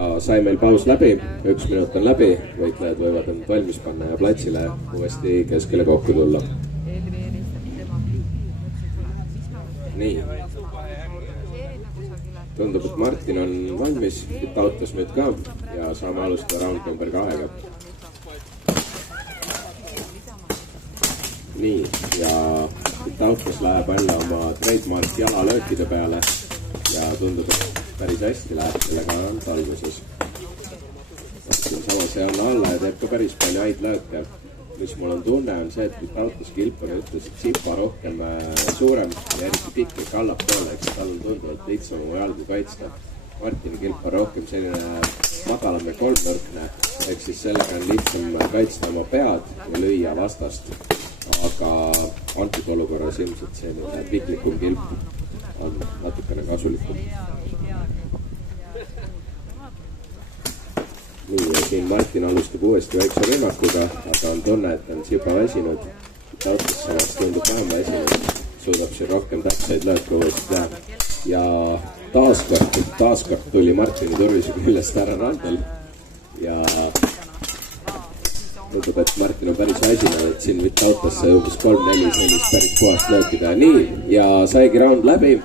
ja sai meil paus läbi, 1 minut on läbi, võitlejad võivad end valmis panna ja platsile uuesti keskele kokku tulla. Nii. Tundub, et Martin on valmis, Vitautas nüüd ka ja saame alustada round number 2. Nii, ja Vitautas läheb jälle oma trademark jalalöökide peale ja tundub, et päris hästi läheb sellega on talguses. Samas see on alla ja teeb ka päris palju häid lööke. Mis mul on tunne on see, et Vitautas Kilpani ütles, et Sipa rohkem suurem ja eriti pikk ikka allab poole, eks tal on tunduvalt lihtsam oma jalgu kaitsta. Martin Kilpa rohkem selline madalam ja kolmnurkne, ehk siis sellega on lihtsam kaitsta oma pead ja lüüa vastast. Aga antud olukorras ilmselt selline piklikum kilp on natukene kasulikum. Nii, ja siin Martin alustab uuesti väikse rünnakuga, aga on tunne, et on Sipa väsinud. Vitautas samast tundub vähem väsinud, suudab siin rohkem täpseid lööke uuesti teha. Ja taaskord tuli Martini turvise küljest ära randel ja tundub, et Martin on päris väsinud, et siin Vitautas sai umbes 3-4 sellist päris puhast löökida. Nii, ja saigi round läbi.